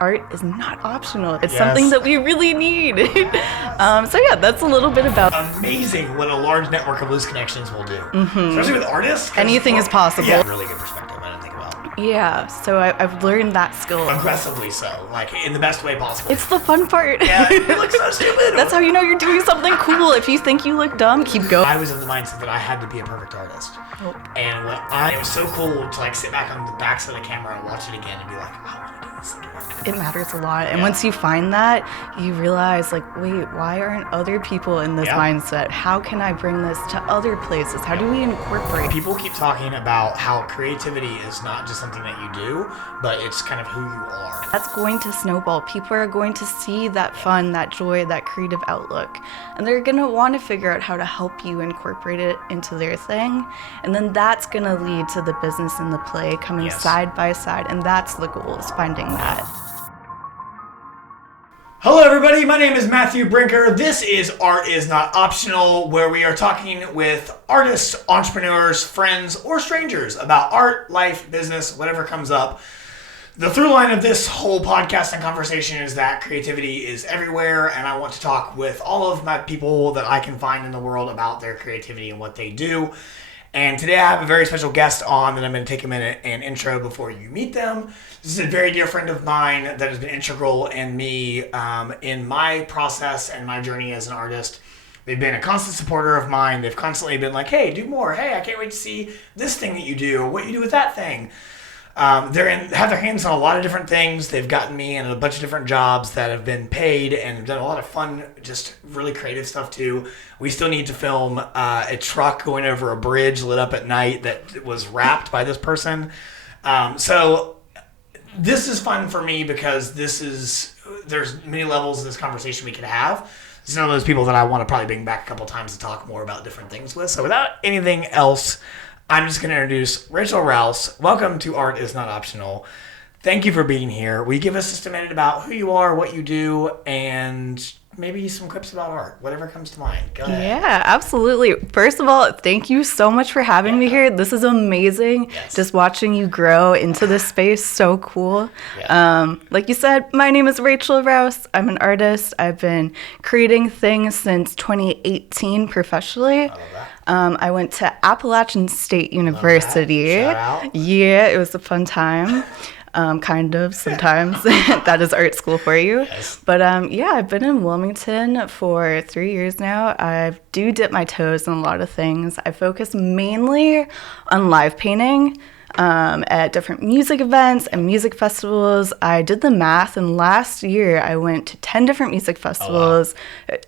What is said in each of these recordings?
Art is not optional. It's something that we really need. So yeah, that's a little bit about. Amazing what a large network of loose connections will do. Especially with artists. Anything is possible. Yeah, really good perspective. I didn't think about. Yeah, so I've learned that skill. Aggressively so, like in the best way possible. It's the fun part. Yeah, you look so stupid. That's how you know you're doing something cool. If you think you look dumb, keep going. I was in the mindset that I had to be a perfect artist. And it was so cool to like sit back on the backside of the camera and watch it again and be like, I want to do this again. It matters a lot. And once you find that, you realize like, wait, why aren't other people in this mindset? How can I bring this to other places? How do we incorporate? People keep talking about how creativity is not just something that you do, but it's kind of who you are. That's going to snowball. People are going to see that fun, that joy, that creative outlook. And they're going to want to figure out how to help you incorporate it into their thing. And then that's going to lead to the business and the play coming side by side. And that's the goal, is finding that. Hello everybody, my name is Matthew Brinker. This is Art is Not Optional, where we are talking with artists, entrepreneurs, friends, or strangers about art, life, business, whatever comes up. The through line of this whole podcast and conversation is that creativity is everywhere, and I want to talk with all of my people that I can find in the world about their creativity and what they do. And today I have a very special guest on that I'm going to take a minute and intro before you meet them. This is a very dear friend of mine that has been integral in me, in my process and my journey as an artist. They've been a constant supporter of mine. They've constantly been like, hey, do more. Hey, I can't wait to see this thing that you do or what you do with that thing. Have their hands on a lot of different things. They've gotten me in a bunch of different jobs that have been paid and have done a lot of fun, just really creative stuff too. We still need to film a truck going over a bridge lit up at night that was wrapped by this person. So this is fun for me because there's many levels of this conversation we could have. This is one of those people that I want to probably bring back a couple times to talk more about different things with. So without anything else, I'm just going to introduce Rachel Rowse. Welcome to Art is Not Optional. Thank you for being here. Will you give us just a minute about who you are, what you do, and maybe some clips about art, whatever comes to mind. Go ahead. Yeah, absolutely. First of all, thank you so much for having me here. This is amazing. Just watching you grow into this space, so cool. Like you said, my name is Rachel Rowse. I'm an artist. I've been creating things since 2018 professionally. I love that. I went to Appalachian State University. Shout out. Yeah, it was a fun time. Kind of, sometimes. That is art school for you. Yes. But yeah, I've been in Wilmington for 3 years now. I do dip my toes in a lot of things. I focus mainly on live painting at different music events and music festivals. I did the math, and last year I went to 10 different music festivals,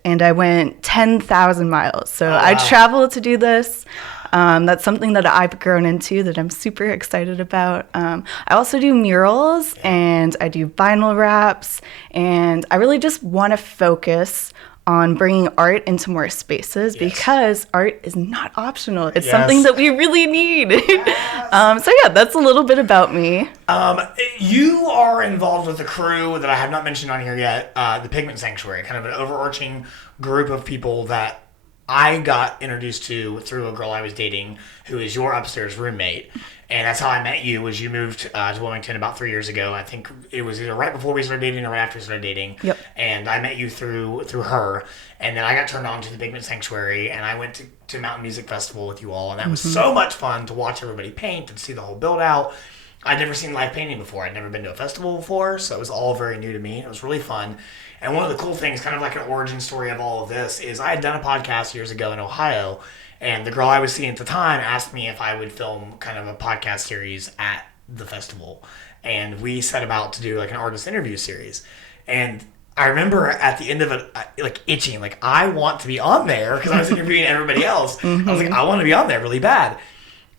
and I went 10,000 miles. So I traveled to do this. That's something that I've grown into that I'm super excited about. I also do murals and I do vinyl wraps, and I really just want to focus on bringing art into more spaces because art is not optional. It's something that we really need. So yeah, that's a little bit about me. You are involved with a crew that I have not mentioned on here yet, the Pigment Sanctuary, kind of an overarching group of people that I got introduced to through a girl I was dating who is your upstairs roommate. And that's how I met you, was you moved to Wilmington about 3 years ago. I think it was either right before we started dating or right after we started dating. Yep. And I met you through her. And then I got turned on to the Pigment Sanctuary, and I went to Mountain Music Festival with you all. And that was so much fun to watch everybody paint and see the whole build out. I'd never seen live painting before. I'd never been to a festival before, so it was all very new to me. It was really fun. And one of the cool things, kind of like an origin story of all of this, is I had done a podcast years ago in Ohio, and the girl I was seeing at the time asked me if I would film kind of a podcast series at the festival. And we set about to do like an artist interview series. And I remember at the end of it, like itching, like I want to be on there because I was interviewing everybody else. I was like, I want to be on there really bad.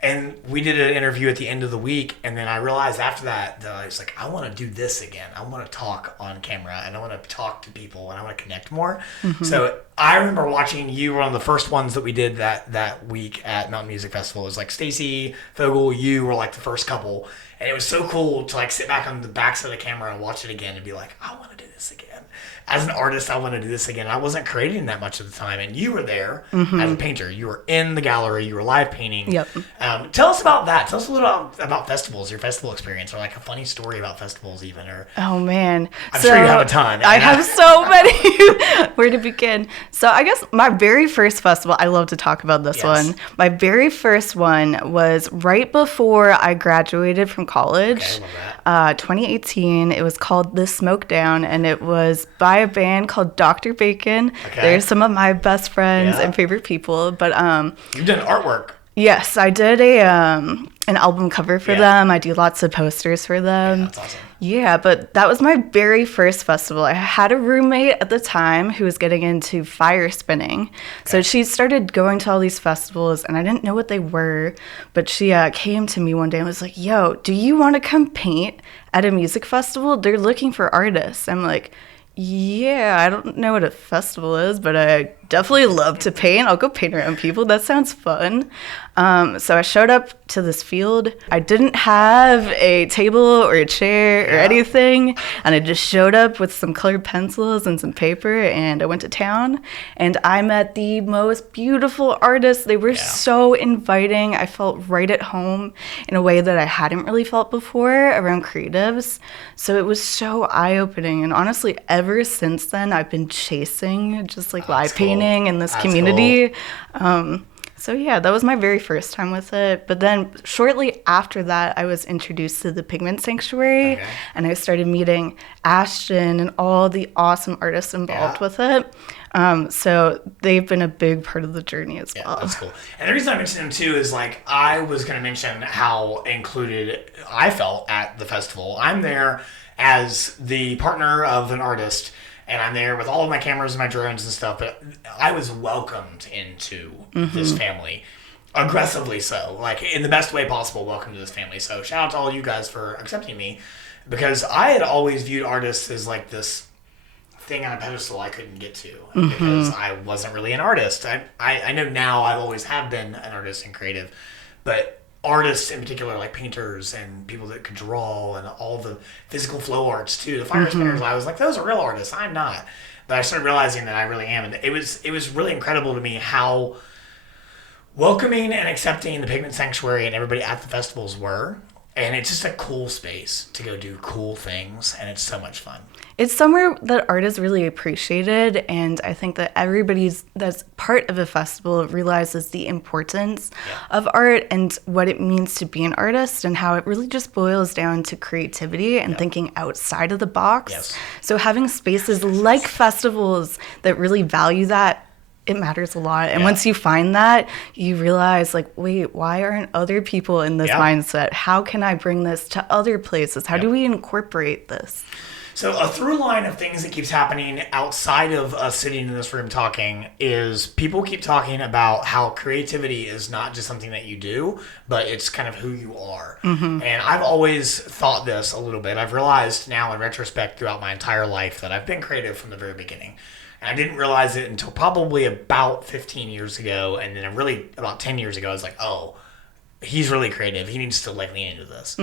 And we did an interview at the end of the week, and then I realized after that I was like, I want to do this again. I want to talk on camera, and I want to talk to people, and I want to connect more. So I remember watching you were one of the first ones that we did that week at Mountain Music Festival. It was like Stacy, Fogel, you were like the first couple. And it was so cool to like sit back on the backside of the camera and watch it again and be like, I want to do this again. As an artist, I want to do this again. I wasn't creating that much at the time, and you were there as a painter. You were in the gallery. You were live painting. Yep. Tell us about that. Tell us a little about festivals, your festival experience, or like a funny story about festivals even. Or oh, man. I'm sure you have a ton. I have so many. Where to begin? So I guess my very first festival, I love to talk about this one. My very first one was right before I graduated from college. Okay, I love that. 2018. It was called The Smoke Down, and it was by a band called Dr. Bacon. Okay. They're some of my best friends and favorite people. But you've done artwork. yes, I did an album cover for them. I do lots of posters for them. Yeah, that's awesome. Yeah, but that was my very first festival. I had a roommate at the time who was getting into fire spinning. Okay. So she started going to all these festivals, and I didn't know what they were. But she came to me one day and was like, yo, do you want to come paint at a music festival? They're looking for artists. I'm like, yeah, I don't know what a festival is, but I definitely love to paint. I'll go paint around people. That sounds fun. So I showed up to this field. I didn't have a table or a chair or anything, and I just showed up with some colored pencils and some paper, and I went to town, and I met the most beautiful artists. They were so inviting. I felt right at home in a way that I hadn't really felt before around creatives. So it was so eye-opening, and honestly, ever since then, I've been chasing just like live painting in this community. Cool. So yeah, that was my very first time with it. But then shortly after that, I was introduced to the Pigment Sanctuary, and I started meeting Ashton and all the awesome artists involved with it. So they've been a big part of the journey as well. That's cool. And the reason I mentioned them too is like I was going to mention how included I felt at the festival. I'm there as the partner of an artist, and I'm there with all of my cameras and my drones and stuff, but I was welcomed into this family. Aggressively so. Like, in the best way possible, welcome to this family. So, shout out to all you guys for accepting me, because I had always viewed artists as, like, this thing on a pedestal I couldn't get to, because I wasn't really an artist. I know now I've always have been an artist and creative, but artists in particular, like painters and people that could draw and all the physical flow arts too, the fire spinners, I was like, those are real artists. I'm not. But I started realizing that I really am, and it was really incredible to me how welcoming and accepting the Pigment Sanctuary and everybody at the festivals were. And it's just a cool space to go do cool things, and it's so much fun. It's somewhere that art is really appreciated, and I think that that's part of a festival realizes the importance of art and what it means to be an artist, and how it really just boils down to creativity and thinking outside of the box. Yes. So having spaces like festivals that really value that, it matters a lot. And once you find that, you realize, like, wait, why aren't other people in this mindset? How can I bring this to other places? How do we incorporate this? So a through line of things that keeps happening outside of us sitting in this room talking is people keep talking about how creativity is not just something that you do, but it's kind of who you are. And I've always thought this a little bit. I've realized now in retrospect throughout my entire life that I've been creative from the very beginning. And I didn't realize it until probably about 15 years ago. And then really about 10 years ago, I was like, oh, he's really creative. He needs to like lean into this.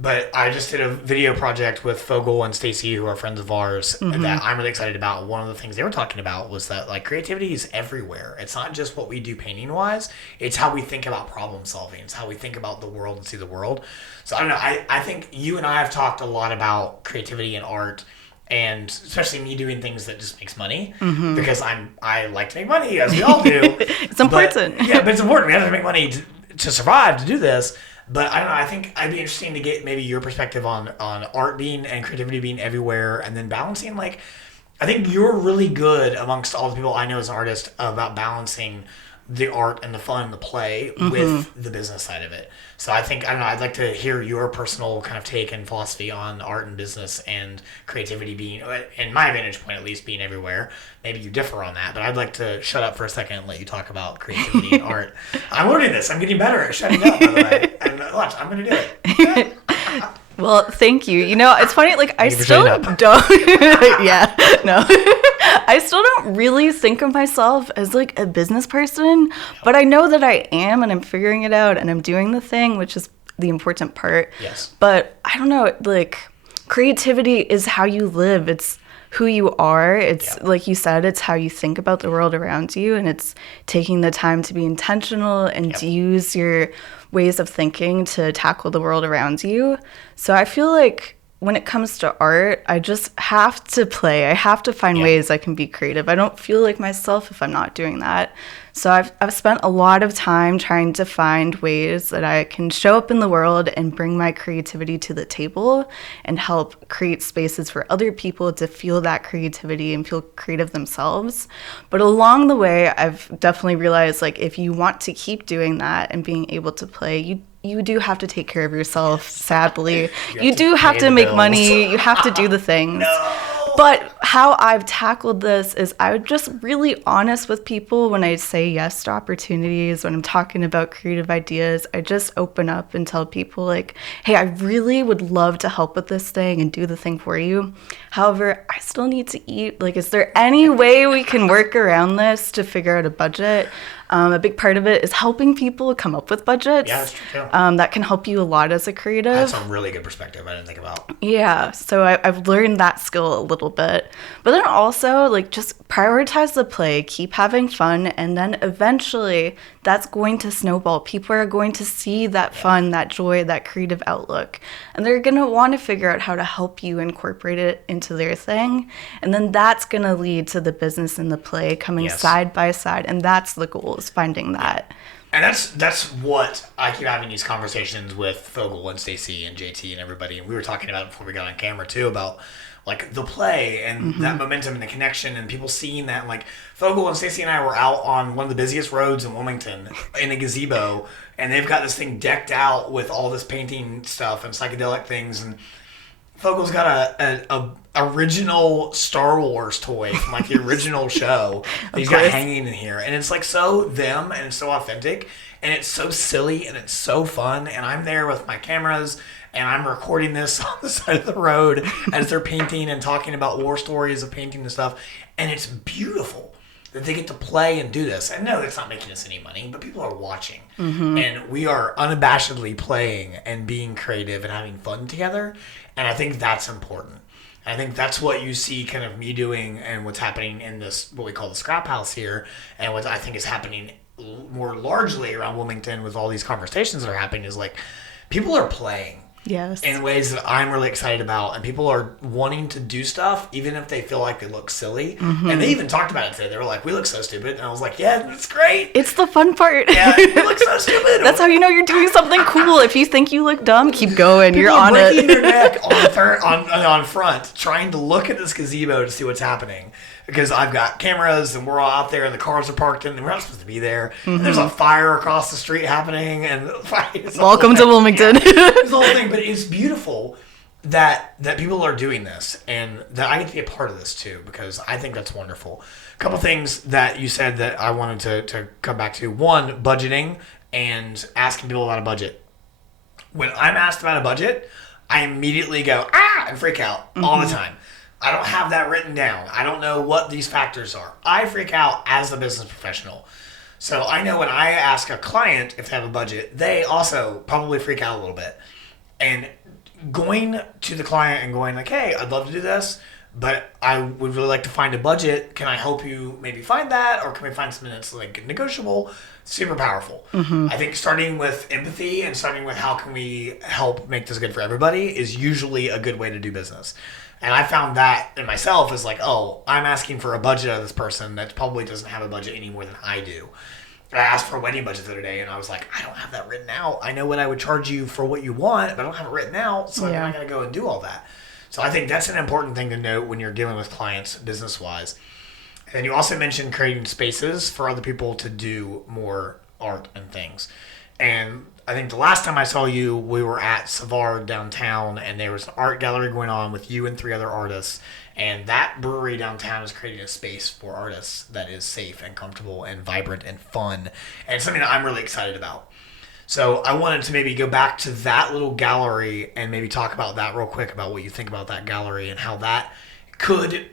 But I just did a video project with Fogel and Stacy, who are friends of ours, that I'm really excited about. One of the things they were talking about was that like creativity is everywhere. It's not just what we do painting wise. It's how we think about problem solving. It's how we think about the world and see the world. So I don't know. I think you and I have talked a lot about creativity and art, and especially me doing things that just makes money, because I like to make money, as we all do. It's important. But it's important. We have to make money to survive, to do this. But I don't know, I think I'd be interesting to get maybe your perspective on art being and creativity being everywhere, and then balancing, like, I think you're really good amongst all the people I know as an artist about balancing the art and the fun and the play with the business side of it. So I don't know, I'd like to hear your personal kind of take and philosophy on art and business and creativity being, in my vantage point at least, being everywhere. Maybe you differ on that, but I'd like to shut up for a second and let you talk about creativity and art. I'm learning this. I'm getting better at shutting up, by the way. And watch, I'm going to do it. Well, thank you. You know, it's funny, like, I still don't. No. I still don't really think of myself as like a business person, but I know that I am, and I'm figuring it out, and I'm doing the thing, which is the important part. Yes. But I don't know, like creativity is how you live. It's who you are. It's like you said, it's how you think about the world around you, and it's taking the time to be intentional and to use your ways of thinking to tackle the world around you. So I feel like when it comes to art, I just have to play. I have to find ways I can be creative. I don't feel like myself if I'm not doing that. So I've spent a lot of time trying to find ways that I can show up in the world and bring my creativity to the table and help create spaces for other people to feel that creativity and feel creative themselves. But along the way, I've definitely realized, like, if you want to keep doing that and being able to play, you do have to take care of yourself, sadly. You do have to make money. You have to do the things. No. But how I've tackled this is I'm just really honest with people when I say yes to opportunities, when I'm talking about creative ideas. I just open up and tell people, like, hey, I really would love to help with this thing and do the thing for you. However, I still need to eat. Like, is there any way we can work around this to figure out a budget? A big part of it is helping people come up with budgets. Yeah, that's true too. That can help you a lot as a creative. That's a really good perspective I didn't think about. Yeah, so I've learned that skill a little bit. But then also, like, just prioritize the play, keep having fun, and then eventually that's going to snowball. People are going to see that fun, that joy, that creative outlook, and they're going to want to figure out how to help you incorporate it into their thing. And then that's going to lead to the business and the play coming side by side, and that's the goal, is finding that. And that's what I keep having these conversations with Fogel and Stacy and JT and everybody. And we were talking about it before we got on camera too, about like the play and that momentum and the connection and people seeing that. Like Fogel and Stacy and I were out on one of the busiest roads in Wilmington in a gazebo, and they've got this thing decked out with all this painting stuff and psychedelic things. And Fogel's got a original Star Wars toy from like the original show that he's got hanging in here, and it's like so them and it's so authentic and it's so silly and it's so fun. And I'm there with my cameras and I'm recording this on the side of the road as they're painting and talking about war stories of painting and stuff, and it's beautiful that they get to play and do this. I know it's not making us any money, but people are watching, and we are unabashedly playing and being creative and having fun together. And I think that's important. I think that's what you see kind of me doing and what's happening in this, what we call the scrap house here, and what I think is happening more largely around Wilmington with all these conversations that are happening is like people are playing. Yes. In ways that I'm really excited about, and people are wanting to do stuff even if they feel like they look silly. And they even talked about it today. They were like, "We look so stupid," and I was like, "Yeah, that's great. It's the fun part." Yeah, we look so stupid. That's how you know you're doing something cool. If you think you look dumb, keep going. You're on it. Breaking their neck on front, trying to look at this gazebo to see what's happening. Because I've got cameras and we're all out there and the cars are parked in and we're not supposed to be there. And there's a fire across the street happening and welcome to Wilmington. It's the whole thing, but it's beautiful that people are doing this and that I get to be a part of this too, because I think that's wonderful. A couple things that you said that I wanted to come back to. One, budgeting and asking people about a budget. When I'm asked about a budget, I immediately go, and freak out all the time. I don't have that written down. I don't know what these factors are. I freak out as a business professional. So I know when I ask a client if they have a budget, they also probably freak out a little bit. And going to the client and going like, hey, I'd love to do this, but I would really like to find a budget. Can I help you maybe find that? Or can we find something that's like negotiable? Super powerful. I think starting with empathy and starting with how can we help make this good for everybody is usually a good way to do business. And I found that in myself is like, oh, I'm asking for a budget of this person that probably doesn't have a budget any more than I do. I asked for a wedding budget the other day, and I was like, I don't have that written out. I know what I would charge you for what you want, but I don't have it written out, so I'm not going to go and do all that. So I think that's an important thing to note when you're dealing with clients business-wise. And you also mentioned creating spaces for other people to do more art and things. And I think the last time I saw you, we were at Savard downtown, and there was an art gallery going on with you and 3 other artists. And that brewery downtown is creating a space for artists that is safe and comfortable and vibrant and fun. And it's something that I'm really excited about. So I wanted to maybe go back to that little gallery and maybe talk about that real quick, about what you think about that gallery and how that could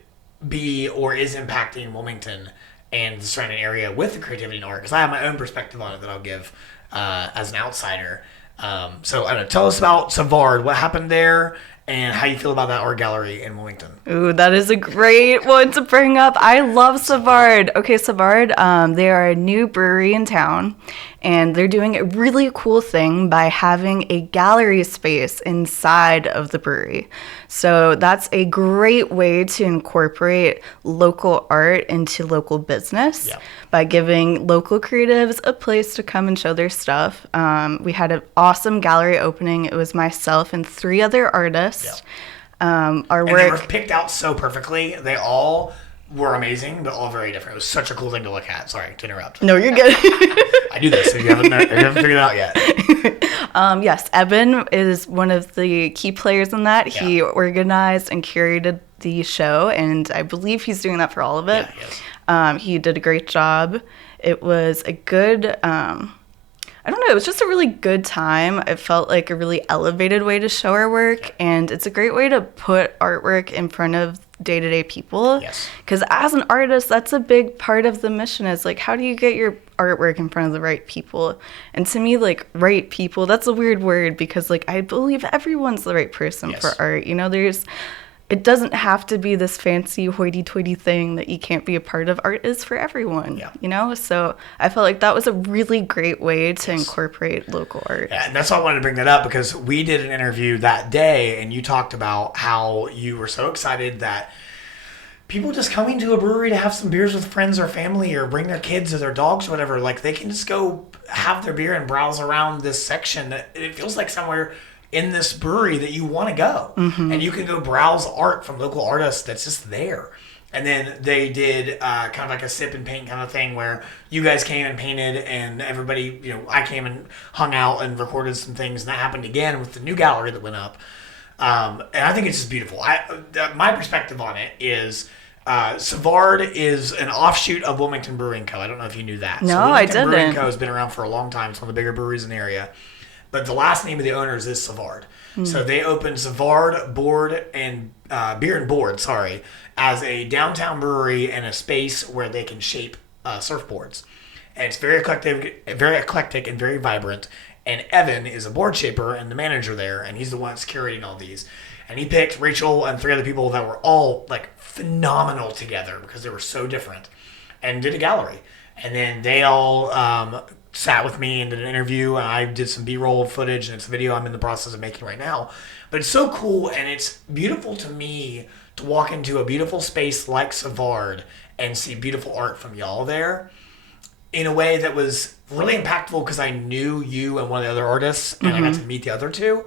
be or is impacting Wilmington and the surrounding area with the creativity and art? Because I have my own perspective on it that I'll give as an outsider. So I don't know, tell us about Savard, what happened there, and how you feel about that art gallery in Wilmington. Ooh, that is a great one to bring up. I love Savard. Okay, Savard, they are a new brewery in town, and they're doing a really cool thing by having a gallery space inside of the brewery. So that's a great way to incorporate local art into local business by giving local creatives a place to come and show their stuff. We had an awesome gallery opening. It was myself and 3 other artists. Our and work, they were picked out so perfectly. They all were amazing, but all very different. It was such a cool thing to look at. Sorry to interrupt. No, you're good. I do this if you haven't figured it out yet. Yes, Evan is one of the key players in that. Yeah. He organized and curated the show, and I believe he's doing that for all of it. He did a great job. It was a good, I don't know, it was just a really good time. It felt like a really elevated way to show our work, and it's a great way to put artwork in front of day-to-day people. Because as an artist, that's a big part of the mission, is like, how do you get your artwork in front of the right people? And to me, like, right people, that's a weird word, because like I believe everyone's the right person for art. You know, it doesn't have to be this fancy hoity-toity thing that you can't be a part of. Art is for everyone, you know? So I felt like that was a really great way to incorporate local art. Yeah, and that's why I wanted to bring that up, because we did an interview that day, and you talked about how you were so excited that people just coming to a brewery to have some beers with friends or family, or bring their kids or their dogs or whatever, like they can just go have their beer and browse around this section. It feels like somewhere in this brewery that you want to go. And you can go browse art from local artists that's just there. And then they did kind of like a sip and paint kind of thing where you guys came and painted, and everybody, you know, I came and hung out and recorded some things, and that happened again with the new gallery that went up. And I think it's just beautiful. My perspective on it is Savard is an offshoot of Wilmington Brewing Co. I don't know if you knew that. No, I didn't. Brewing Co. has been around for a long time. It's one of the bigger breweries in the area. But the last name of the owners is Savard. So they opened Savard Board and Beer and Board, as a downtown brewery and a space where they can shape surfboards. And it's very eclectic and very vibrant. And Evan is a board shaper and the manager there, and he's the one that's curating all these. And he picked Rachel and 3 other people that were all like phenomenal together because they were so different, and did a gallery. And then they all sat with me and did an interview, and I did some B-roll footage, and it's a video I'm in the process of making right now. But it's so cool, and it's beautiful to me to walk into a beautiful space like Savard and see beautiful art from y'all there in a way that was really impactful, because I knew you and one of the other artists, and I got to meet the other 2.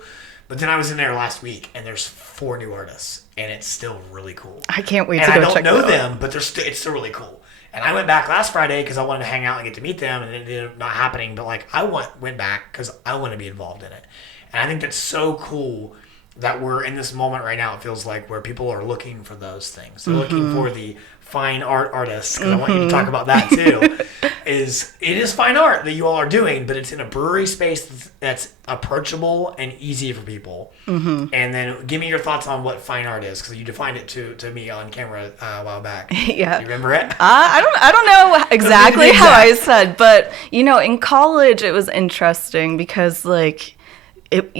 But then I was in there last week, and there's 4 new artists, and it's still really cool. I can't wait to go check them out. And I don't know them, but it's still really cool. And I went back last Friday because I wanted to hang out and get to meet them, and it ended up not happening. But like I went back because I want to be involved in it. And I think that's so cool that we're in this moment right now, it feels like, where people are looking for those things. They're looking for the fine art artists, because I want you to talk about that too. It is fine art that you all are doing, but it's in a brewery space that's approachable and easy for people. And then give me your thoughts on what fine art is, because you defined it to me on camera a while back. Yeah. You remember it? I don't know exactly how I said, but you know, in college it was interesting because like it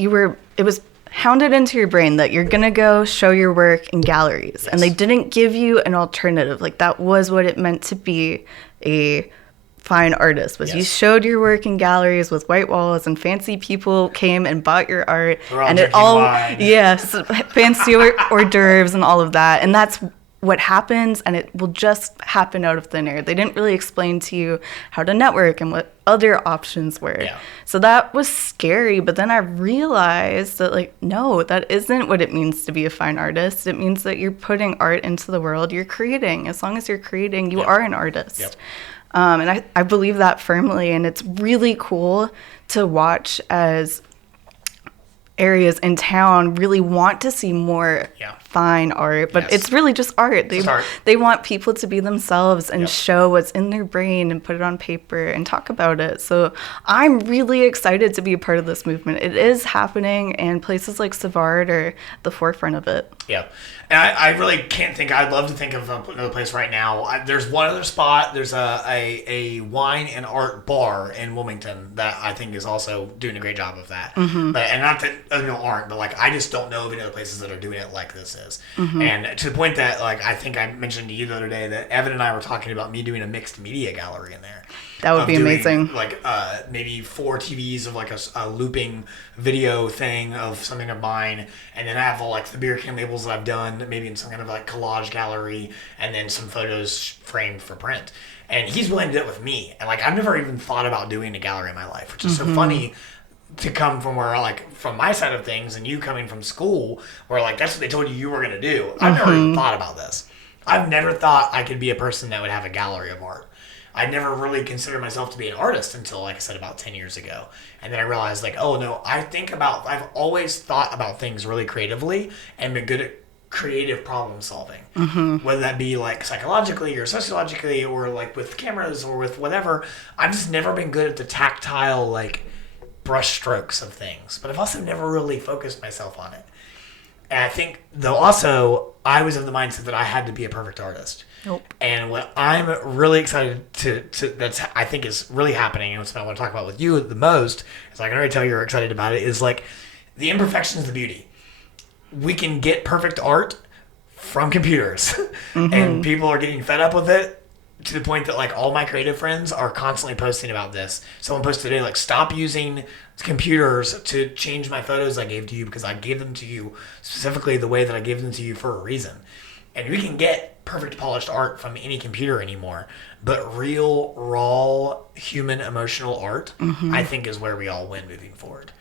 was hounded into your brain that you're gonna go show your work in galleries, and they didn't give you an alternative. Like that was what it meant to be a fine artist, was you showed your work in galleries with white walls, and fancy people came and bought your art, and it all fancy hors d'oeuvres and all of that. And that's what happens, and it will just happen out of thin air. They didn't really explain to you how to network and what other options were. So that was scary, but then I realized that like, no, that isn't what it means to be a fine artist. It means that you're putting art into the world, you're creating. As long as you're creating, you are an artist. And I believe that firmly, and it's really cool to watch as areas in town really want to see more fine art, but it's really just art. They want people to be themselves and show what's in their brain and put it on paper and talk about it. So I'm really excited to be a part of this movement. It is happening, and places like Savard are the forefront of it. Yeah. And I really can't think. I'd love to think of another place right now. There's one other spot. There's a wine and art bar in Wilmington that I think is also doing a great job of that. Mm-hmm. But, and not that other people aren't, but like I just don't know of any other places that are doing it like this is. Mm-hmm. And to the point that like I think I mentioned to you the other day that Evan and I were talking about me doing a mixed media gallery in there. That would be amazing. Like maybe 4 TVs of like a looping video thing of something of mine, and then I have all like the beer can labels that I've done, maybe in some kind of like collage gallery, and then some photos framed for print. And he's willing to do it with me. And like I've never even thought about doing a gallery in my life, which is so funny to come from where like from my side of things and you coming from school where like that's what they told you were going to do. I've never even thought about this. I've never thought I could be a person that would have a gallery of art. I never really considered myself to be an artist until, like I said, about 10 years ago. And then I realized, like, oh, no, I've always thought about things really creatively and been good at creative problem solving. Mm-hmm. Whether that be, like, psychologically or sociologically or, like, with cameras or with whatever. I've just never been good at the tactile, like, brush strokes of things. But I've also never really focused myself on it. And I think, though, also, I was of the mindset that I had to be a perfect artist. Nope. And what I'm really excited to that's I think is really happening, and what I want to talk about with you the most, is I can already tell you're excited about it, is like the imperfection is the beauty. We can get perfect art from computers, and people are getting fed up with it to the point that like all my creative friends are constantly posting about this. Someone posted today like, stop using computers to change my photos I gave to you because I gave them to you specifically the way that I gave them to you for a reason. And we can get perfect polished art from any computer anymore, but real, raw, human, emotional art, I think is where we all win moving forward.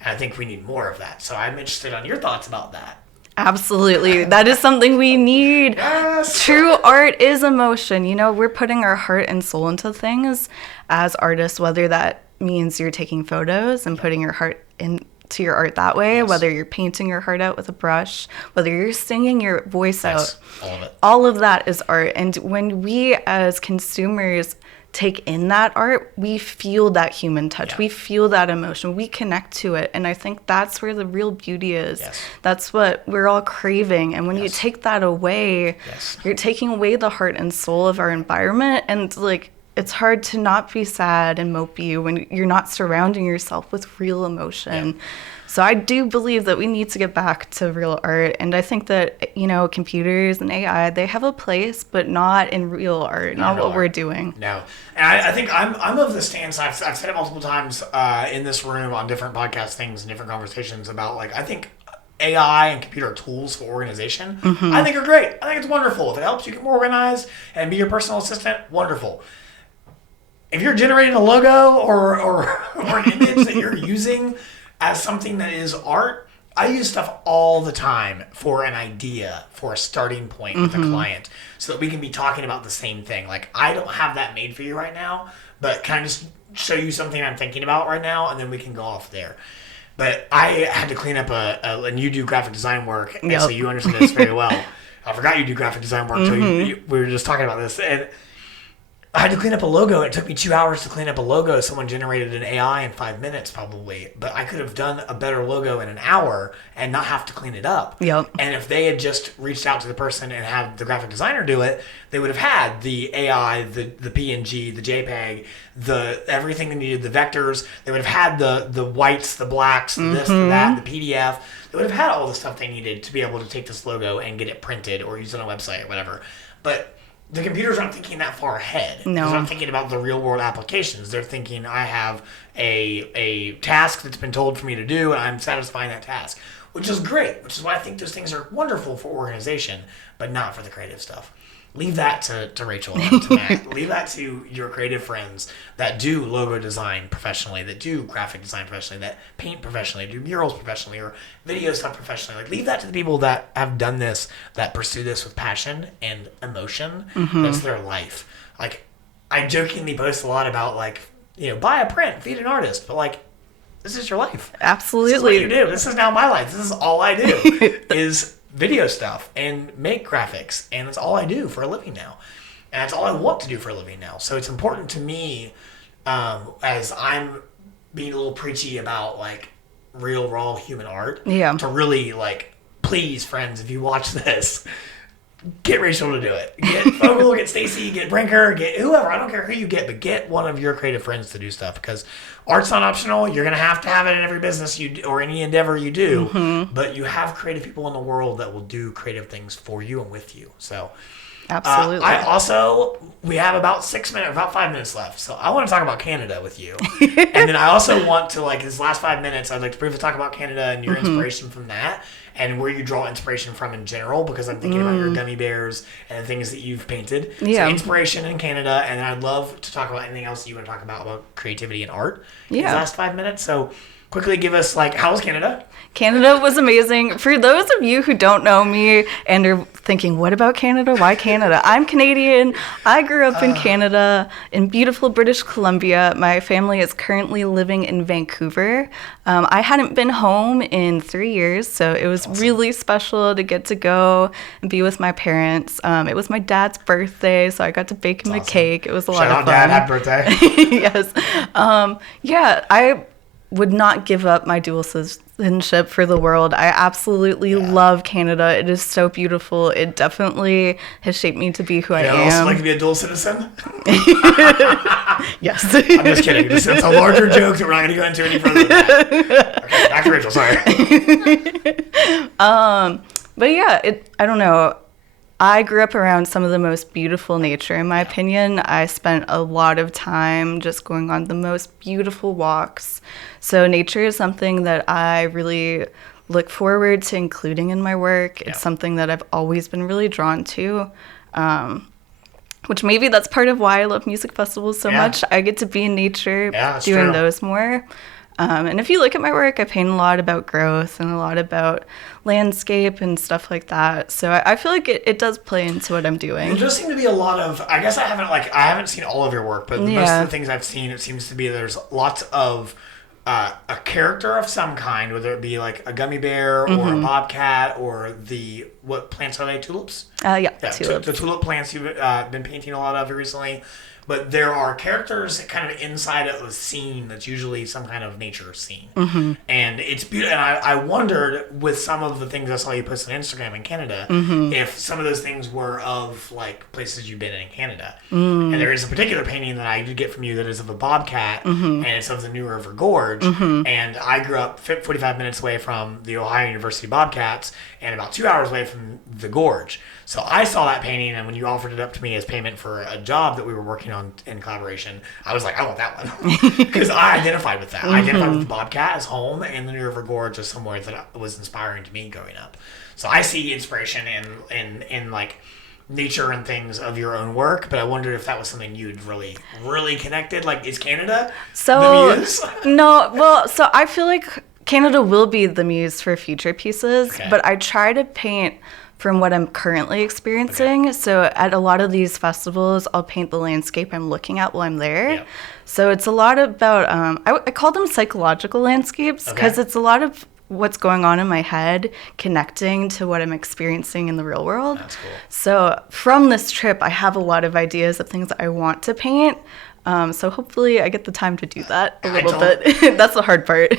And I think we need more of that. So I'm interested on your thoughts about that. Absolutely. That is something we need. Yes. True art is emotion. You know, we're putting our heart and soul into things as artists, whether that means you're taking photos and putting your heart into your art that way, whether you're painting your heart out with a brush, whether you're singing your voice out. All of it. All of that is art. And when we as consumers take in that art, we feel that human touch. We feel that emotion. We connect to it. And I think that's where the real beauty is. That's what we're all craving. And when you take that away, you're taking away the heart and soul of our environment. And like, it's hard to not be sad and mopey when you're not surrounding yourself with real emotion. So I do believe that we need to get back to real art. And I think that, you know, computers and AI, they have a place, but not in real art, not what we're doing. No. And I think I'm of the stance, I've said it multiple times in this room on different podcast things and different conversations about, like, I think AI and computer tools for organization, I think are great. I think it's wonderful. If it helps you get more organized and be your personal assistant, wonderful. If you're generating a logo or an image that you're using as something that is art, I use stuff all the time for an idea, for a starting point with a client, so that we can be talking about the same thing. Like, I don't have that made for you right now, but can I just show you something I'm thinking about right now, and then we can go off there. But I had to clean up and you do graphic design work, and so you understand this very well. I forgot you do graphic design work until we were just talking about this. And I had to clean up a logo. It took me 2 hours to clean up a logo. Someone generated an AI in 5 minutes probably. But I could have done a better logo in an hour and not have to clean it up. And if they had just reached out to the person and had the graphic designer do it, they would have had the AI, the PNG, the JPEG, the everything they needed, the vectors. They would have had the whites, the blacks, this, the that, the PDF. They would have had all the stuff they needed to be able to take this logo and get it printed or use it on a website or whatever. But the computers aren't thinking that far ahead. No. They're not thinking about the real world applications. They're thinking, I have a task that's been told for me to do, and I'm satisfying that task, which is great, which is why I think those things are wonderful for organization, but not for the creative stuff. Leave that to Rachel and to Matt. Leave that to your creative friends that do logo design professionally, that do graphic design professionally, that paint professionally, do murals professionally, or video stuff professionally. Like, leave that to the people that have done this, that pursue this with passion and emotion. That's their life. Like, I jokingly post a lot about, like, you know, buy a print, feed an artist, but like, this is your life. Absolutely. This is what you do. This is now my life. This is all I do is video stuff and make graphics, and that's all I do for a living now, and that's all I want to do for a living now. So it's important to me, as I'm being a little preachy about like real raw human art, to really like, please friends, if you watch this, get Rachel to do it. Get Fogel, get Stacy, get Brinker, get whoever. I don't care who you get, but get one of your creative friends to do stuff, because art's not optional. You're going to have it in every business you do, or any endeavor you do. But you have creative people in the world that will do creative things for you and with you. So absolutely. We have about 5 minutes left. So I want to talk about Canada with you. And then I also want to, like, this last 5 minutes, I'd like to briefly talk about Canada and your inspiration from that, and where you draw inspiration from in general, because I'm thinking about your gummy bears and the things that you've painted. So inspiration in Canada, and I'd love to talk about anything else that you want to talk about creativity and art in the last 5 minutes. So quickly give us, like, how was Canada? Canada was amazing. For those of you who don't know me and are thinking, what about Canada? Why Canada? I'm Canadian. I grew up in Canada, in beautiful British Columbia. My family is currently living in Vancouver. I hadn't been home in 3 years, so it was really special to get to go and be with my parents. It was my dad's birthday, so I got to bake him a cake. It was a lot of fun. Dad, happy birthday. Yes. I would not give up my dual citizenship for the world. I absolutely love Canada. It is so beautiful. It definitely has shaped me to be who I am. You also like to be a dual citizen? Yes. I'm just kidding. It's a larger joke that we're not going to go into any further than that. Okay, back to Rachel. Sorry. But yeah, I don't know. I grew up around some of the most beautiful nature, in my opinion. I spent a lot of time just going on the most beautiful walks. So nature is something that I really look forward to including in my work. It's something that I've always been really drawn to, which maybe that's part of why I love music festivals so much. I get to be in nature, doing those more. And if you look at my work, I paint a lot about growth and a lot about landscape and stuff like that. So I feel like it does play into what I'm doing. There does seem to be a lot of, I guess I haven't seen all of your work, but most of the things I've seen, it seems to be there's lots of a character of some kind, whether it be like a gummy bear or a bobcat or what plants are they? Tulips? Tulips. The tulip plants you've been painting a lot of recently. But there are characters kind of inside of a scene that's usually some kind of nature scene. And it's beautiful. And I wondered, with some of the things I saw you post on Instagram in Canada, if some of those things were of like places you've been in Canada. And there is a particular painting that I did get from you that is of a bobcat, and it's of the New River Gorge. And I grew up 45 minutes away from the Ohio University Bobcats and about 2 hours away from the Gorge. So I saw that painting, and when you offered it up to me as payment for a job that we were working on in collaboration, I was like, I want that one. Because I identified with that. I identified with the Bobcat as home, and the New River Gorge as somewhere that was inspiring to me growing up. So I see inspiration in like nature and things of your own work, but I wondered if that was something you'd really, really connected. Like, is Canada the muse? No, well, so I feel like Canada will be the muse for future pieces, but I try to paint from what I'm currently experiencing. So at a lot of these festivals, I'll paint the landscape I'm looking at while I'm there. So it's a lot about, I call them psychological landscapes, because it's a lot of what's going on in my head connecting to what I'm experiencing in the real world. That's cool. So from this trip, I have a lot of ideas of things that I want to paint. So hopefully I get the time to do that a little bit. That's the hard part.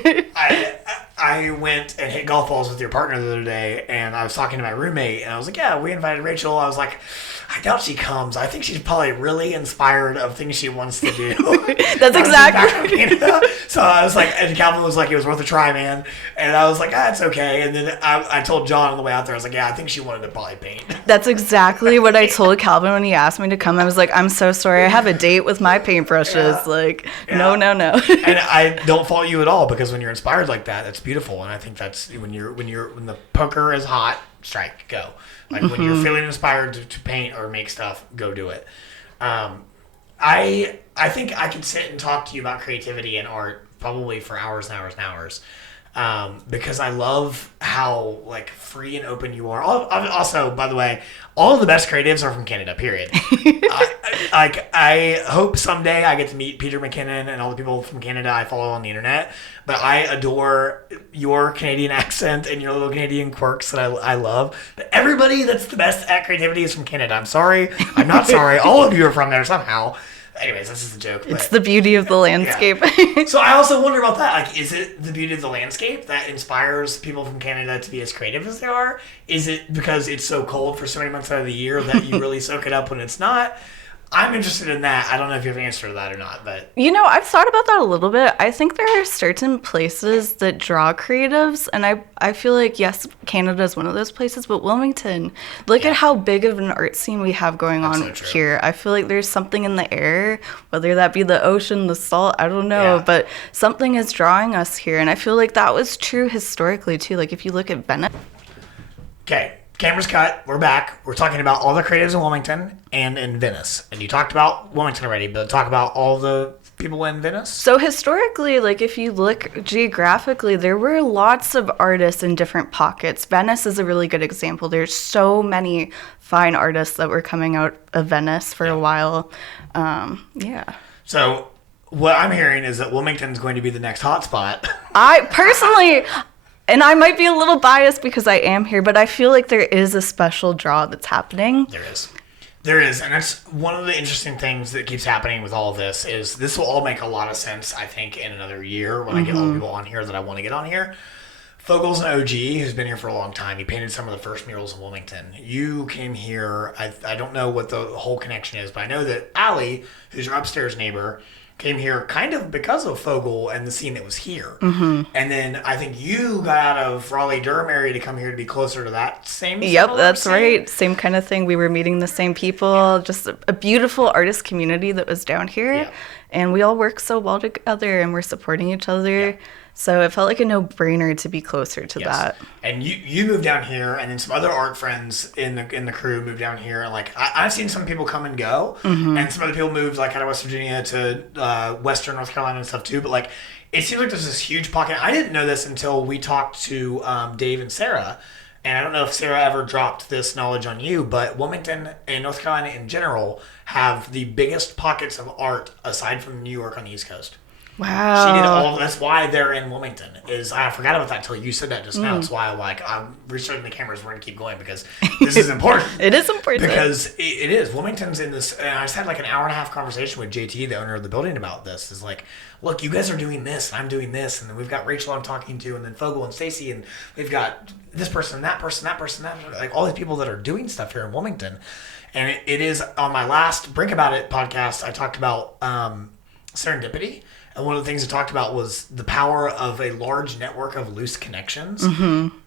I went and hit golf balls with your partner the other day, and I was talking to my roommate, and I was like, yeah, we invited Rachel. I was like, I doubt she comes. I think she's probably really inspired of things she wants to do. That's exactly. So I was like, and Calvin was like, it was worth a try, man. And I was like, it's okay. And then I told John on the way out there, I was like, yeah, I think she wanted to probably paint. That's exactly what I told Calvin when he asked me to come. I was like, I'm so sorry. I have a date with my paintbrushes. No. And I don't fault you at all, because when you're inspired like that, that's beautiful. And I think that's when the poker is hot, strike, go. Like when you're feeling inspired to paint or make stuff, go do it. I think I could sit and talk to you about creativity and art probably for hours and hours and hours. because I love how like free and open you are. Also, by the way, all of the best creatives are from Canada. Period. I hope someday I get to meet Peter McKinnon and all the people from Canada I follow on the internet. But I adore your Canadian accent and your little Canadian quirks that I love. But everybody that's the best at creativity is from Canada. I'm sorry. I'm not sorry. All of you are from there somehow. Anyways, that's just a joke. It's the beauty of the landscape. Yeah. So I also wonder about that. Like, is it the beauty of the landscape that inspires people from Canada to be as creative as they are? Is it because it's so cold for so many months out of the year that you really soak it up when it's not? I'm interested in that. I don't know if you have an answer to that or not, but... I've thought about that a little bit. I think there are certain places that draw creatives, and I feel like, yes, Canada is one of those places, but Wilmington, look at how big of an art scene we have going on here. I feel like there's something in the air, whether that be the ocean, the salt, I don't know, but something is drawing us here, and I feel like that was true historically, too. Like, if you look at Venice... Okay. Camera's cut. We're back. We're talking about all the creatives in Wilmington and in Venice. And you talked about Wilmington already, but talk about all the people in Venice. So historically, like if you look geographically, there were lots of artists in different pockets. Venice is a really good example. There's so many fine artists that were coming out of Venice for a while. So what I'm hearing is that Wilmington's going to be the next hotspot. I personally... And I might be a little biased because I am here, but I feel like there is a special draw that's happening. There is. And that's one of the interesting things that keeps happening with all of this is this will all make a lot of sense, I think, in another year when I get all the people on here that I want to get on here. Fogel's an OG who's been here for a long time. He painted some of the first murals in Wilmington. You came here. I don't know what the whole connection is, but I know that Allie, who's your upstairs neighbor, came here kind of because of Fogel and the scene that was here. And then I think you got out of Raleigh-Durham area to come here to be closer to that same Yep, that's right. Same kind of thing. We were meeting the same people. Just a beautiful artist community that was down here. And we all work so well together and we're supporting each other. So it felt like a no-brainer to be closer to that. And you moved down here, and then some other art friends in the crew moved down here. And like I've seen some people come and go, and some other people moved like out of West Virginia to Western North Carolina and stuff too. But like it seems like there's this huge pocket. I didn't know this until we talked to Dave and Sarah. And I don't know if Sarah ever dropped this knowledge on you, but Wilmington and North Carolina in general have the biggest pockets of art aside from New York on the East Coast. Wow. She did all. That's why they're in Wilmington. I forgot about that until you said that just now. That's why I'm restarting the cameras. We're gonna keep going because this is important. It is important because it is. Wilmington's in this. And I just had like an hour and a half conversation with JT, the owner of the building, about this. Is like, look, you guys are doing this, and I'm doing this, and then we've got Rachel I'm talking to, and then Fogel and Stacy, and we've got this person, that person, that person, that person, like all these people that are doing stuff here in Wilmington. And it is on my last Brink About It podcast. I talked about serendipity. And one of the things I talked about was the power of a large network of loose connections.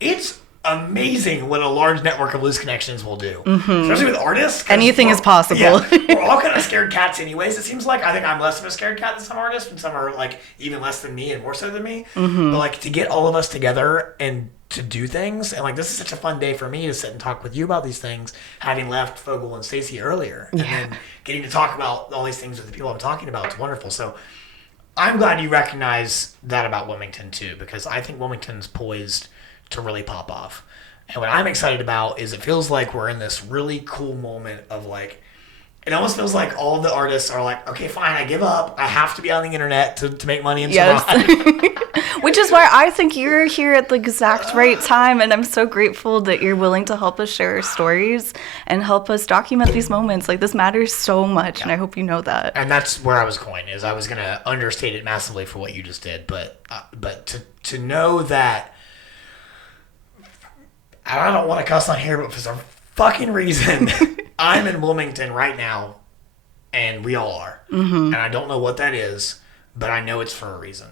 It's amazing what a large network of loose connections will do. Especially with artists. Anything is possible. We're all kind of scared cats anyways. It seems like I think I'm less of a scared cat than some artists, and some are like even less than me and more so than me. But like to get all of us together and to do things, and like this is such a fun day for me to sit and talk with you about these things, having left Fogel and Stacy earlier. And then getting to talk about all these things with the people I'm talking about. It's wonderful. So I'm glad you recognize that about Wilmington too, because I think Wilmington's poised to really pop off. And what I'm excited about is it feels like we're in this really cool moment of like, it almost feels like all the artists are like, okay, fine, I give up. I have to be on the internet to make money and survive. Which is why I think you're here at the exact right time. And I'm so grateful that you're willing to help us share our stories and help us document these moments. Like this matters so much. And I hope you know that. And that's where I was going, is I was going to understate it massively for what you just did. But to know that, I don't want to cuss on here, but for some fucking reason, I'm in Wilmington right now, and we all are. And I don't know what that is, but I know it's for a reason.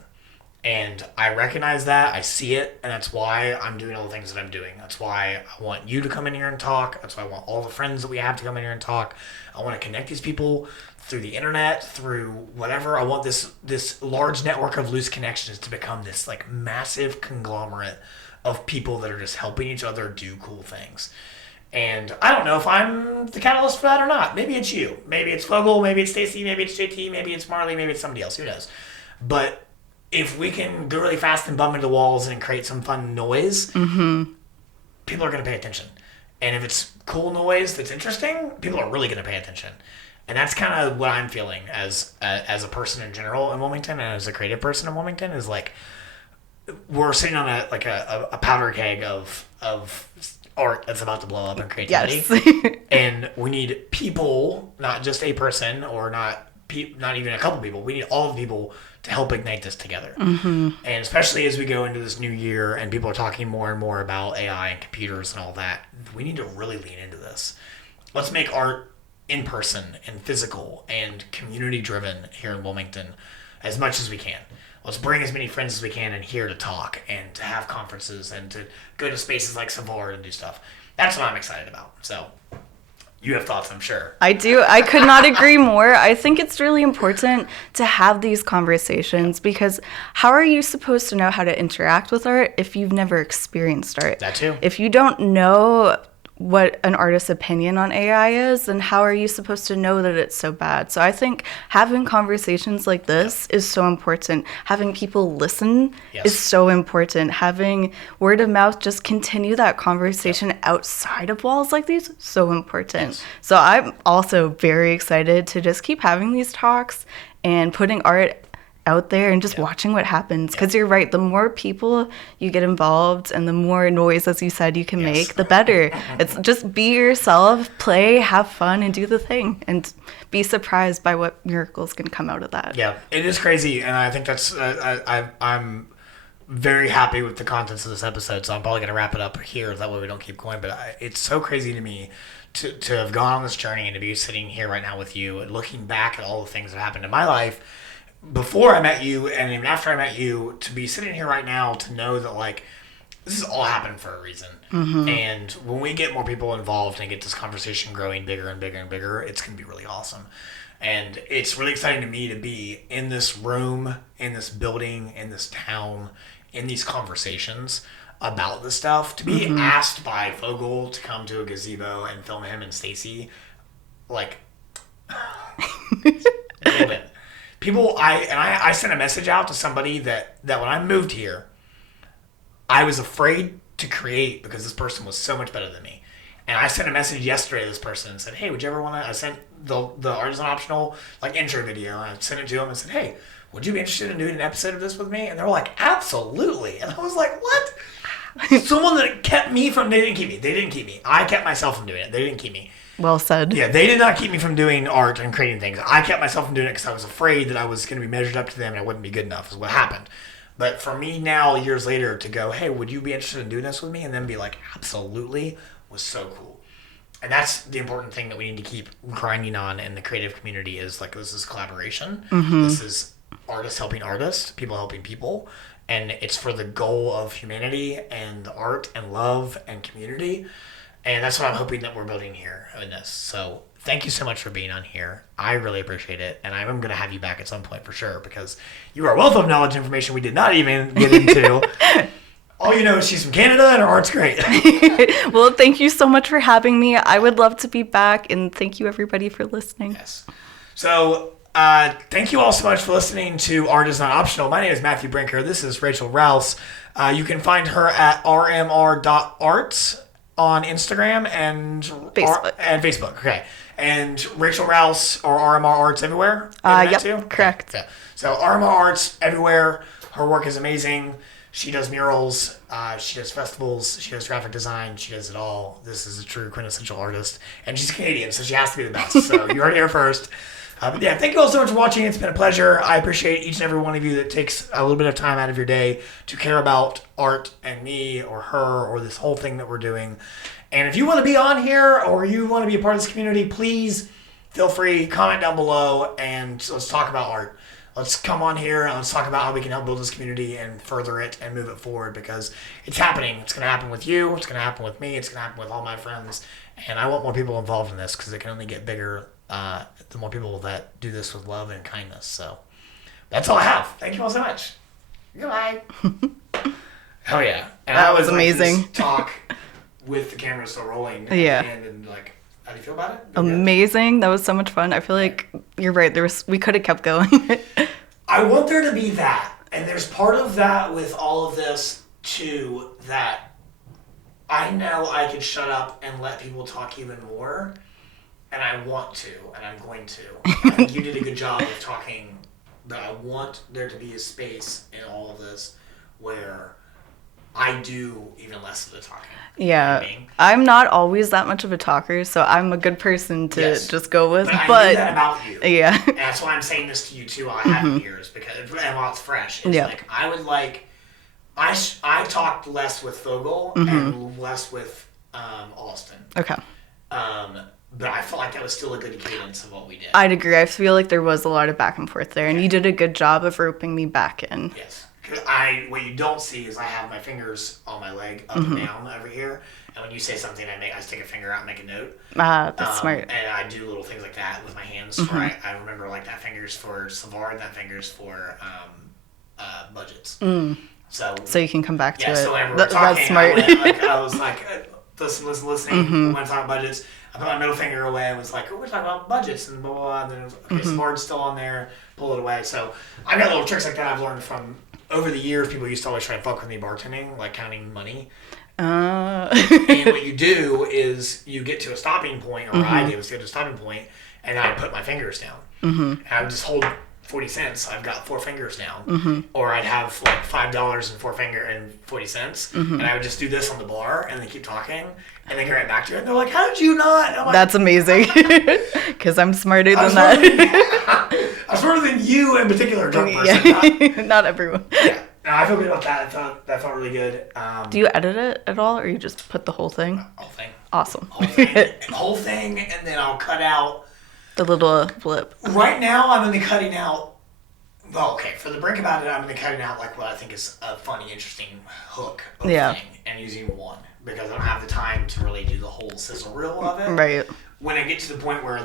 And I recognize that, I see it, and that's why I'm doing all the things that I'm doing. That's why I want you to come in here and talk. That's why I want all the friends that we have to come in here and talk. I want to connect these people through the internet, through whatever. I want this large network of loose connections to become this like massive conglomerate of people that are just helping each other do cool things. And I don't know if I'm the catalyst for that or not. Maybe it's you. Maybe it's Fogel. Maybe it's Stacy. Maybe it's JT. Maybe it's Marley. Maybe it's somebody else. Who knows? But if we can go really fast and bump into walls and create some fun noise, people are going to pay attention. And if it's cool noise that's interesting, people are really going to pay attention. And that's kind of what I'm feeling as a person in general in Wilmington, and as a creative person in Wilmington, is like we're sitting on a powder keg of art that's about to blow up in creativity. Yes. And we need people, not just a person or not even a couple people. We need all of the people to help ignite this together. And especially as we go into this new year and people are talking more and more about AI and computers and all that, we need to really lean into this. Let's make art in person and physical and community driven here in Wilmington as much as we can. Let's bring as many friends as we can in here to talk and to have conferences and to go to spaces like Savard and do stuff. That's what I'm excited about. So you have thoughts, I'm sure. I do. I could not agree more. I think it's really important to have these conversations because how are you supposed to know how to interact with art if you've never experienced art? That too. If you don't know what an artist's opinion on AI is, then how are you supposed to know that it's so bad? So I think having conversations like this is so important. Having people listen is so important. Having word of mouth just continue that conversation outside of walls like these, so important. So I'm also very excited to just keep having these talks and putting art out there and just watching what happens, because you're right, the more people you get involved and the more noise, as you said, you can make, the better. It's just be yourself, play, have fun, and do the thing, and be surprised by what miracles can come out of that. Yeah, it is crazy, and I think that's I'm very happy with the contents of this episode, so I'm probably going to wrap it up here, that way we don't keep going, but it's so crazy to me to have gone on this journey and to be sitting here right now with you and looking back at all the things that happened in my life before I met you and even after I met you, to be sitting here right now to know that like this has all happened for a reason. And when we get more people involved and get this conversation growing bigger and bigger and bigger, it's going to be really awesome. And it's really exciting to me to be in this room, in this building, in this town, in these conversations about this stuff. To be asked by Fogel to come to a gazebo and film him and Stacy, like, people, I sent a message out to somebody that when I moved here, I was afraid to create because this person was so much better than me. And I sent a message yesterday to this person and said, hey, would you ever want to, I sent the Artisan Optional like intro video. And I sent it to them and said, hey, would you be interested in doing an episode of this with me? And they were like, absolutely. And I was like, what? Someone that kept me from, they didn't keep me. I kept myself from doing it. They didn't keep me. Well said. Yeah, they did not keep me from doing art and creating things. I kept myself from doing it because I was afraid that I was going to be measured up to them and I wouldn't be good enough is what happened. But for me now, years later, to go, hey, would you be interested in doing this with me? And then be like, absolutely, was so cool. And that's the important thing that we need to keep grinding on in the creative community is like, this is collaboration. This is artists helping artists, people helping people. And it's for the goal of humanity and art and love and community. And that's what I'm hoping that we're building here in this. So thank you so much for being on here. I really appreciate it. And I'm going to have you back at some point for sure because you are a wealth of knowledge and information we did not even get into. All you know is she's from Canada and her art's great. Well, thank you so much for having me. I would love to be back. And thank you, everybody, for listening. Yes. So thank you all so much for listening to Art is Not Optional. My name is Matthew Brinker. This is Rachel Rowse. You can find her at rmr.art on Instagram and Facebook. Okay. And Rachel Rowse or RMR Arts everywhere? Yep, too? correct. Yeah. So RMR Arts everywhere. Her work is amazing. She does murals. She does festivals. She does graphic design. She does it all. This is a true quintessential artist. And she's Canadian, so she has to be the best. So you heard it here first. But yeah, thank you all so much for watching. It's been a pleasure. I appreciate each and every one of you that takes a little bit of time out of your day to care about art and me or her or this whole thing that we're doing. And if you want to be on here or you want to be a part of this community, please feel free, comment down below, and let's talk about art. Let's come on here and let's talk about how we can help build this community and further it and move it forward because it's happening. It's going to happen with you. It's going to happen with me. It's going to happen with all my friends. And I want more people involved in this because it can only get bigger the more people that do this with love and kindness. So that's all I have. Thank you all so much. Goodbye. Hell yeah. And that was amazing. Talk with the camera still rolling. Yeah. And like, how do you feel about it? Amazing. That was so much fun. I feel like you're right. We could have kept going. I want there to be that. And there's part of that with all of this, too, that I know I could shut up and let people talk even more, and I want to, and I'm going to. I think you did a good job of talking, that I want there to be a space in all of this where I do even less of the talking. Yeah, You know what I mean? I'm not always that much of a talker, so I'm a good person to just go with. But I knew that about you. Yeah. And that's why I'm saying this to you too. I have years because and while it's fresh, it's like I would like. I talked less with Fogel and less with Alston. Okay. But I felt like that was still a good cadence of what we did. I'd agree. I feel like there was a lot of back and forth there, and you did a good job of roping me back in. Yes. Because what you don't see is I have my fingers on my leg up and down over here, and when you say something, I just take a finger out and make a note. That's smart. And I do little things like that with my hands. Where I remember like that finger's for Savard, that finger's for budgets. So you can come back to it. So whenever we're talking, that's smart. I was like, listening. When I talk budgets, I put my middle finger away and was like, we're talking about budgets and blah, blah, blah. And then it was, okay, Savard's still on there, pull it away. So I've got little tricks like that I've learned from over the years. People used to always try to fuck with me bartending, like counting money. And what you do is you get to a stopping point, or I do, is get to a stopping point, and I put my fingers down. And I would just hold 40 cents. I've got 4 fingers down. Or I'd have like $5 and 40 cents. And I would just do this on the bar and then keep talking and then get right back to it. And they're like, how did you not? I'm like, that's amazing. Because I'm smarter than that. I'm smarter than you in particular, drunk person. Not everyone. Yeah. No, I feel good about that. That felt really good. Do you edit it at all, or you just put the whole thing? Whole thing. Awesome. Whole thing, and then I'll cut out the little blip. Right now, I'm in the cutting out. Well, okay, for the Brink About It, I'm in the cutting out like what I think is a funny, interesting hook of thing, and using one because I don't have the time to really do the whole sizzle reel of it. Right. When I get to the point where